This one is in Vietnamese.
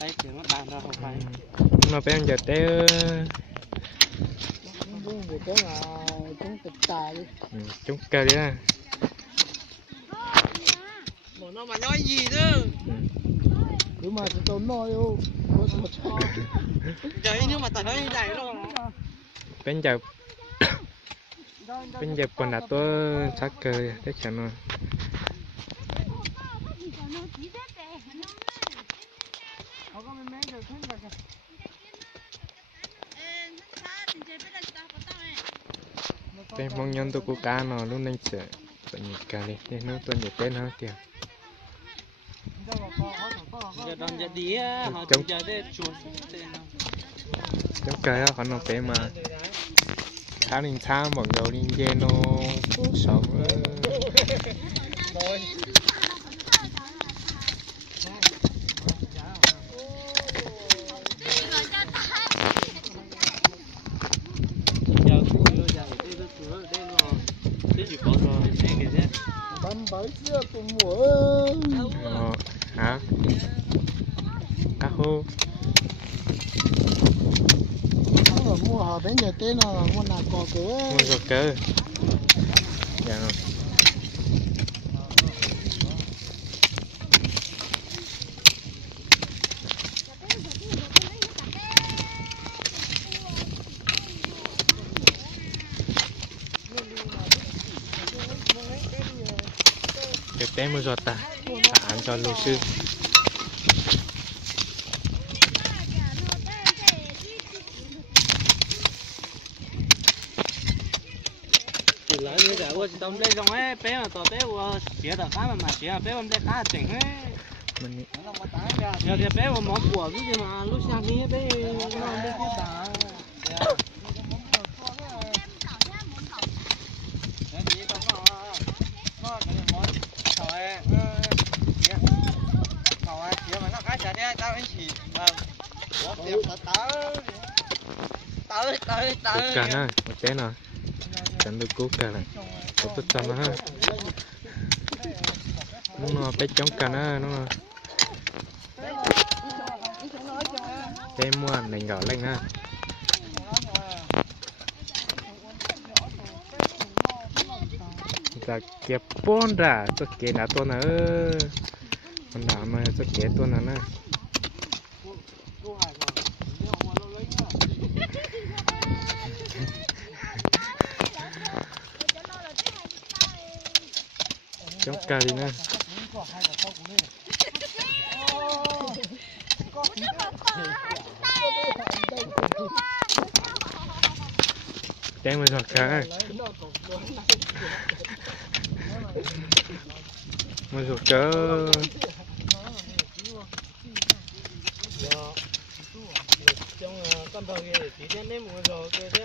Đây chuyện nó bàn ra không phải. Mà bé giờ té người té là chúng tịch tài đi. chúng cơ đi á. Bộ nó mà nói gì nữa. Cứ mà chúng tôi nói đâu. Vậy nếu mà ta nói như vậy luôn. Bên giờ còn đã tôi sát cơ thế chẳng rồi. Đây mong nhân tôi của cá nó lúc này sẽ tự nhiên cá đi để nó tôi nhớ tên nó kìa. Giờ đòn giờ đi á, họ giờ để chuột tên nó. Giống cây á, còn nó bé mà khá linh tham bằng đầu linh dê nó sống Bắn bắn chưa tụi mùa. hả? Cá hô. Mua họ đến giờ tên là mua nạp cò cửa. Mua giọt cơ. Dạ rồi. Cái té mua giọt ta. Ăn cho lô sư. Lại bây giờ tôi chỉ tông đây xong ấy, bé mà tao bé xía tao khá mà xía bé hôm nay khá chỉnh ấy. Mình Giờ thì bé mà món của cái gì mà lúc sang kia bé nó bé tiếp đà. cút cả ha, một té nào. Chẳng được cút cả này. Cút tất chân ha. Nó bé chống cả ha, nó bé mua này gạo lên ha. Giờ kẹp bốn ra, tôi kẹp là tôi nữa. Con đảo mà tôi kẹp tôi nữa nè. Chống ca đi nè. Chém mới giọt cá. Mới giọt cá. Trong con bò kia chỉ cho nên mua rồi kia thế.